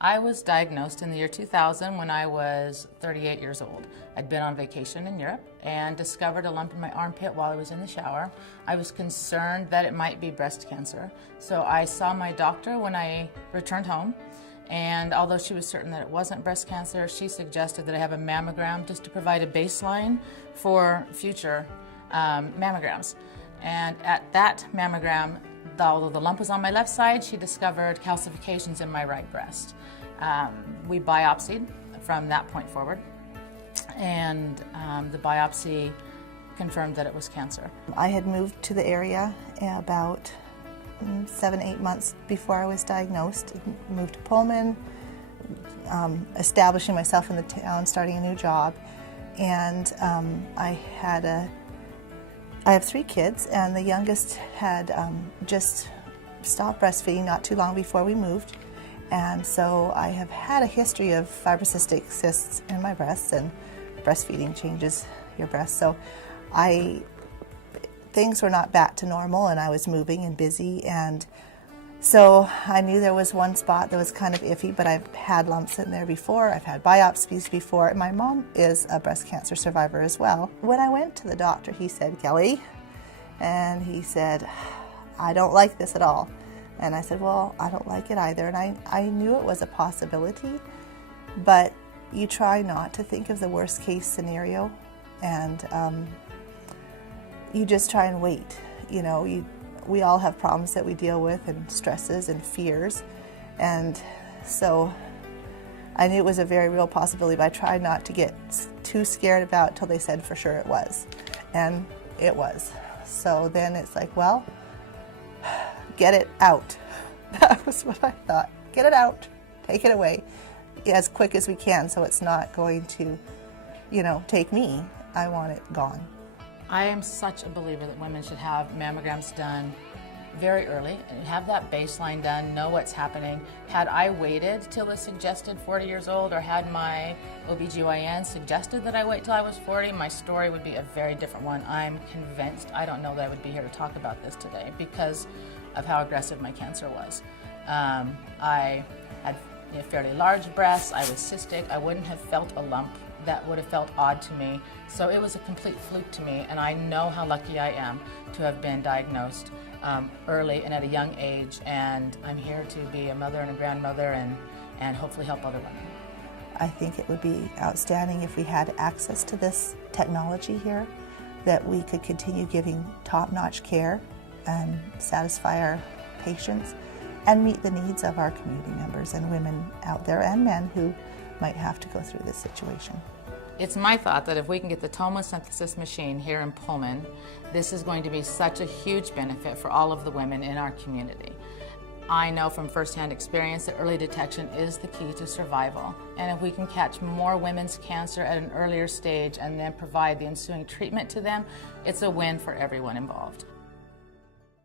I was diagnosed in the year 2000 when I was 38 years old. I'd been on vacation in Europe and discovered a lump in my armpit while I was in the shower. I was concerned that it might be breast cancer, so I saw my doctor when I returned home, and although she was certain that it wasn't breast cancer, she suggested that I have a mammogram just to provide a baseline for future mammograms. And at that mammogram, although the lump was on my left side, she discovered calcifications in my right breast. We biopsied from that point forward, and the biopsy confirmed that it was cancer. I had moved to the area about 7-8 months before I was diagnosed. Moved to Pullman, establishing myself in the town, starting a new job, and I have 3 kids, and the youngest had just stopped breastfeeding not too long before we moved. And so I have had a history of fibrocystic cysts in my breasts, and breastfeeding changes your breasts. So things were not back to normal, and I was moving and busy, and so I knew there was one spot that was kind of iffy, but I've had lumps in there before, I've had biopsies before, and my mom is a breast cancer survivor as well. When I went to the doctor, he said, "Kelly," and he said, "I don't like this at all." And I said, "Well, I don't like it either." And I knew it was a possibility, but you try not to think of the worst case scenario, and you just try and wait. You know, we all have problems that we deal with, and stresses and fears, and so I knew it was a very real possibility, but I tried not to get too scared about it till they said for sure it was, and it was. So then it's like, well, get it out. That was what I thought. Get it out, take it away as quick as we can, so it's not going to, take me. I want it gone. I am such a believer that women should have mammograms done very early and have that baseline done, know what's happening. Had I waited till the suggested 40 years old, or had my OBGYN suggested that I wait till I was 40, my story would be a very different one. I'm convinced. I don't know that I would be here to talk about this today because of how aggressive my cancer was. I had fairly large breasts, I was cystic, I wouldn't have felt a lump. That would have felt odd to me. So it was a complete fluke to me, and I know how lucky I am to have been diagnosed early and at a young age, and I'm here to be a mother and a grandmother and hopefully help other women. I think it would be outstanding if we had access to this technology here, that we could continue giving top-notch care and satisfy our patients and meet the needs of our community members and women out there, and men who might have to go through this situation. It's my thought that if we can get the tomosynthesis machine here in Pullman, this is going to be such a huge benefit for all of the women in our community. I know from firsthand experience that early detection is the key to survival. And if we can catch more women's cancer at an earlier stage and then provide the ensuing treatment to them, it's a win for everyone involved.